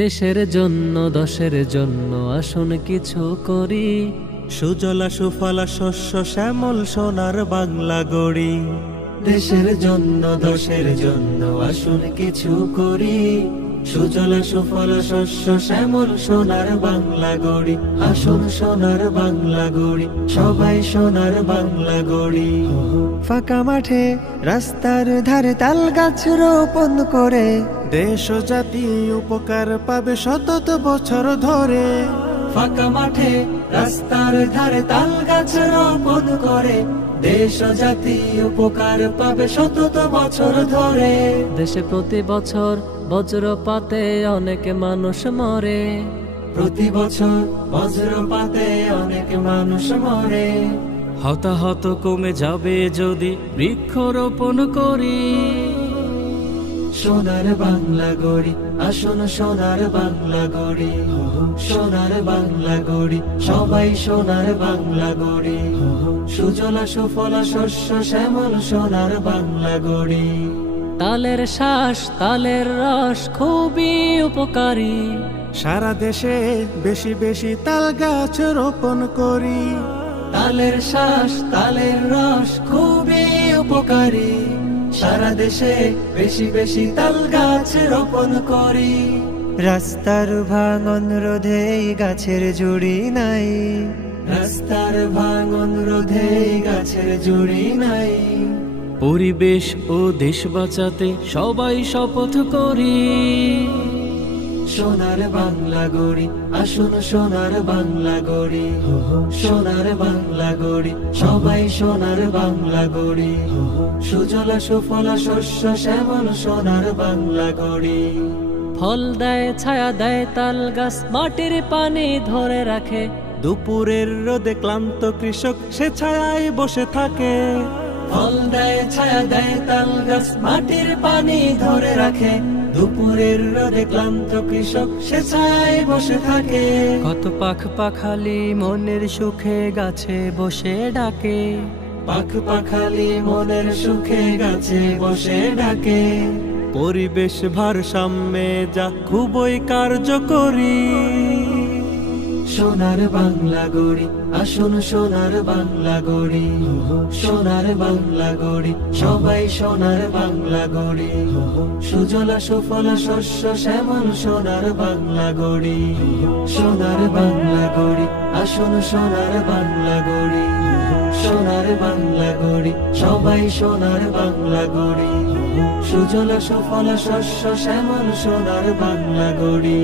দেশের জন্য দশের জন্য আসুন কিছু করি। সুজলা সুফলা শস্য শ্যামল সোনার বাংলা গড়ি। দেশের জন্য দশের জন্য আসুন কিছু করি। সুজলা সুফলা শস্য শ্যামল সোনার বাংলা গড়ি। আসুন সোনার বাংলা গড়ি, সবাই সোনার বাংলা গড়ি। ফাঁকা মাঠে রাস্তার ধারে তাল গাছ রোপণ করে দেশ ও জাতি উপকার পাবে শত বছর ধরে। ফাঁকা মাঠে রাস্তার ধারে তাল গাছ রোপণ করে দেশ ও জাতি উপকার পাবে শত বছর ধরে। দেশে প্রতি বছর বজ্রপাতে অনেক মানুষ মরে। প্রতি বছর বজ্রপাতে অনেক মানুষ মরে। হতাহত কমে যাবে যদি বৃক্ষরোপণ করি। সোনার বাংলা গড়ি, আসুন সোনার বাংলা গড়ি। সোনার বাংলা গড়ি, সবাই সোনার বাংলা গড়ি। সুজলা সুফলা শস্য শ্যামল সোনার বাংলা গড়ি। তালের শ্বাস তালের রস খুবই উপকারী। সারা দেশে বেশি বেশি তাল গাছ রোপণ করি। তালের শ্বাস তালের রস খুবই উপকারী। সারা দেশে বেশি বেশি তাল গাছ রোপণ করি। রাস্তার ভাঙন রোধে এই গাছের জুড়ি নাই। রাস্তার ভাঙন রোধে এই গাছের জুড়ি নাই। পরিবেশ ও দেশ বাঁচাতে সবাই শপথ করি। সোনার বাংলা গড়ি, আসুন সোনার বাংলা গড়ি। সোনার বাংলা গড়ি, সবাই সোনার বাংলা গড়ি। সুজলা সুফলা শস্য শ্যামল সোনার বাংলা গড়ি। ফল দেয় ছায়া দেয় তাল গাছ মাটির পানি ধরে রাখে। দুপুরের রোদে ক্লান্ত কৃষক সে ছায়ায় বসে থাকে। ফল দেয় ছায়া দেয় তাল গাছ মাটির পানি ধরে রাখে। দুপুরের রোদে ক্লান্ত কৃষক সে ছায়ায় বসে থাকে। কত পাখ পাখালি মনের সুখে গাছে বসে ডাকে। পাখ পাখালি মনের সুখে গাছে বসে ডাকে। পরিবেশ ভারসাম্যে যা খুবই কার্যকরী। সোনার বাংলা গড়ি, আসুন সোনার বাংলা গড়ি। সোনার বাংলা গড়ি, সবাই সোনার বাংলা গড়ি। সুজলা সুফলা শস্য শ্যামল সোনার বাংলা গড়ি। সোনার বাংলা গড়ি, আসুন সোনার বাংলা গড়ি। সোনার বাংলা গড়ি, সবাই সোনার বাংলা গড়ি। সুজলা সুফলা শস্য শ্যামল সোনার বাংলা গড়ি।